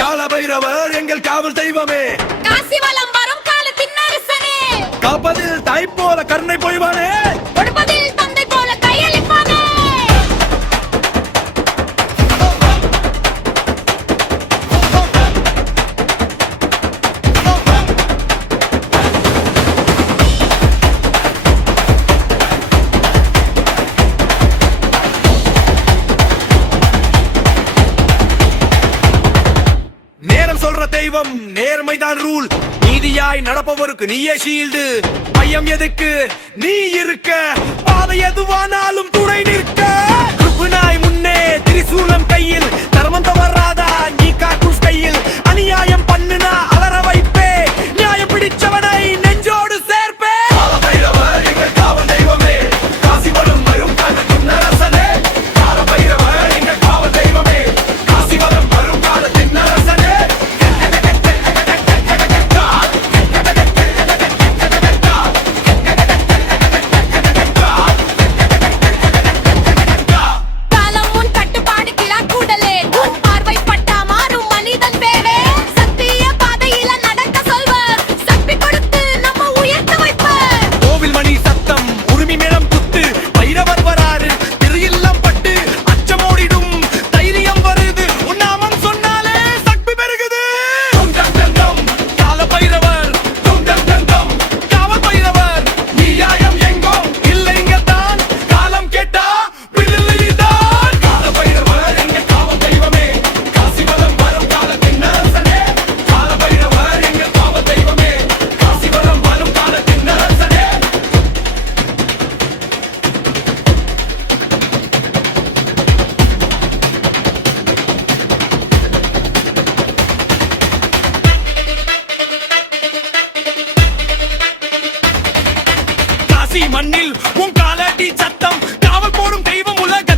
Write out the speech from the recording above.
காலபைரவர் எங்கள் காவல் தெய்வமே, காசி வலம் வரும் காலத்தின் அரசனே, காப்பதில் தாய் போல கருணை பொய்வானே, கொடுப்பதில் தந்தை போல கையளிப்பானே. நேரம் சொல்ற தெய்வம் நேர்மைதான் ரூல், நீதியாய் நடப்பவருக்கு நீயே ஷீல்டு. பையம் எதுக்கு நீ இருக்க, பாதை எதுவானாலும் துணை நிற்க. குருநாய் முன்னே திரிசூலம் கையில், தர்மம் தவறாதா நீ காக்கும் கையில். அநியாயம் பண்ணுனா அலற வைப்பே, நியாயம் பிடிச்சவனை நெஞ்சோடு சேர்ப்பே. காலபைரவர் எங்கள் காவல் தெய்வமே, காசி வலம் வரும் காலத்தின் அரசனே. காலபைரவர் எங்கள் காவல் தெய்வமே, காசி வலம் வரும் காலத்தின் அரசனே. காலம் உன் கட்டுப்பாடு கிழக்கூடலே, உன் பார்வை பட்டா மாறும் மனிதன் பேரே. சத்திய பாதையில நடக்க சொல்வர், சக்தி கொடுத்து நம்ம உயர்த்த வைப்பர். கோவில் மணி சத்தம் உரிமை மேளம் குத்து, பைரவர் வராரு திருஇல்லம் பட்டு. அச்சமோடிடும் தைரியம் வருது, உன்னாமம் சொன்னாலே சக்தி பெருகுது. கால பைரவர் காவல் பைரவர், நியாயம் எங்கோ இல்லைங்க தான், காலம் கேட்டா பிள்ளைதான். கால பைரவர் எங்க காவல் தெய்வமே, காசி வலம் வரும் காலத்தின் அரசனே. கால பைரவர் எங்க காவல் தெய்வமே, காசி வலம் வரும் காலத்தின் அரசனே. காசி மண்ணில் உன் காலடி சத்தம், காவல் போடும் தெய்வம் உலக